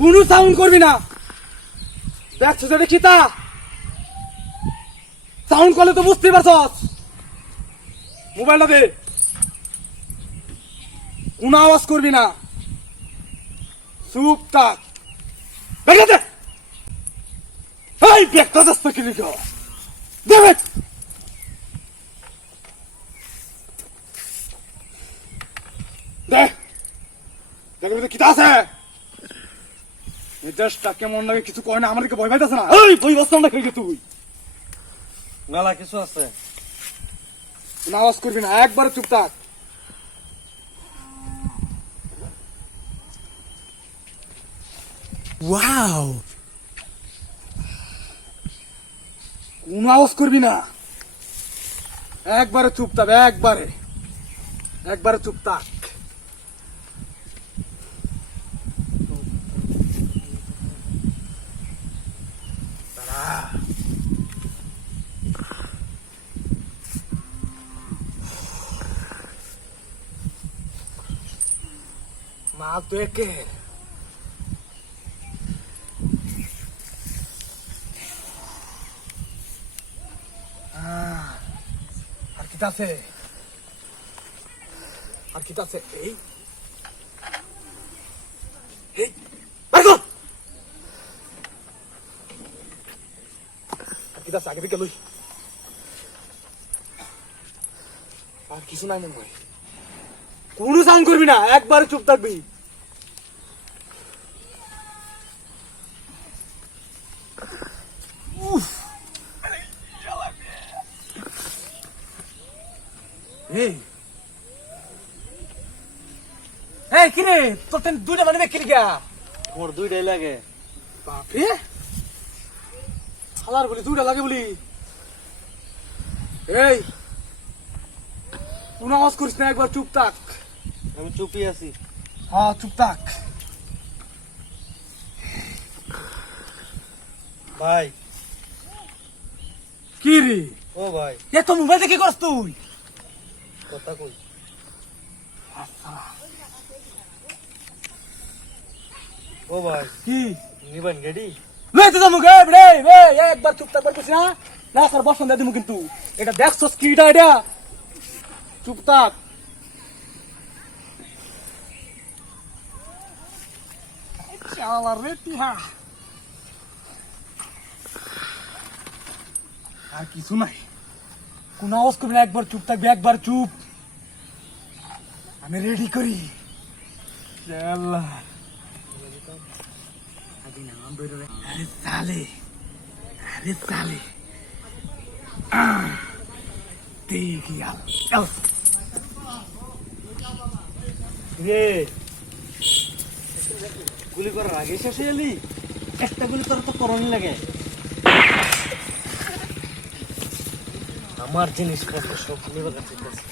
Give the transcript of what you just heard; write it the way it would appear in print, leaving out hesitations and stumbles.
কোনো সাউন্ড করবি না, দেখছো যেটা খিতা সাউন্ড করলে তো বুঝতেই পারছস। মোবাইলটা দে, কোনো আওয়াজ করবি না, চুপ থাক। ব্যাগটা দে, এই ব্যাগটা যাস তো কিনে দেবে। দেখ দেখ কিতা আছে, দেশটা কেমন লাগে কিছু কয় না, আমাদেরকে ভয় পাইতেছে না। এই বই বস্তাটা খেয়ে তুই মেলা কিছু আছে, আওয়াজ করবি না, একবারে চুপ থাক। ওয়াও, কোন আওয়াজ করবি না, একবারে চুপ থাক, একবারে চুপ থাক। মাল তো একে আর কি আছে, আর কি আছে, এই এই বাইর কর। আর কি আছে আগে থেকে লই, আর কিছু নাই মনে হয়। কোনো সাউন্ড করবি না, একবারে চুপ থাকবি। এই কিরে তোর দুইটা মানে কিনে গা, মোর দুইটাই লাগে। বাপরে হালার বলি দুইটা লাগে বলি। এই কোন আওয়াজ করিস না, একবার চুপ থাক। আমি চুপই আছি। হ্যাঁ চুপ থাক। ভাই কি রে, ও ভাই এত মোবাইল দেখে করস তুই? কথা কই। ও ভাই কি নিবেন গেডি? লই তো যামু গে রে, একবার চুপ থাক বলছিস না, না স্যার বসন দে দিমু কিন্তু। এটা দেখছস কিটা, এটা চুপ থাক। শালার রে তিহা, আর কিছু নাই, কোন আওয়াজ করবি না, একবার চুপ থাকবি, একবার চুপ। আমি রেডি করি। আরে সালে, আরে সালে দেখি রে গুলি করার আগে শেষ হয়ে এলি, একটা গুলি করা তো করণই লাগে। আমার জিনিসপত্র সব গুলি করার ঠিক আছে।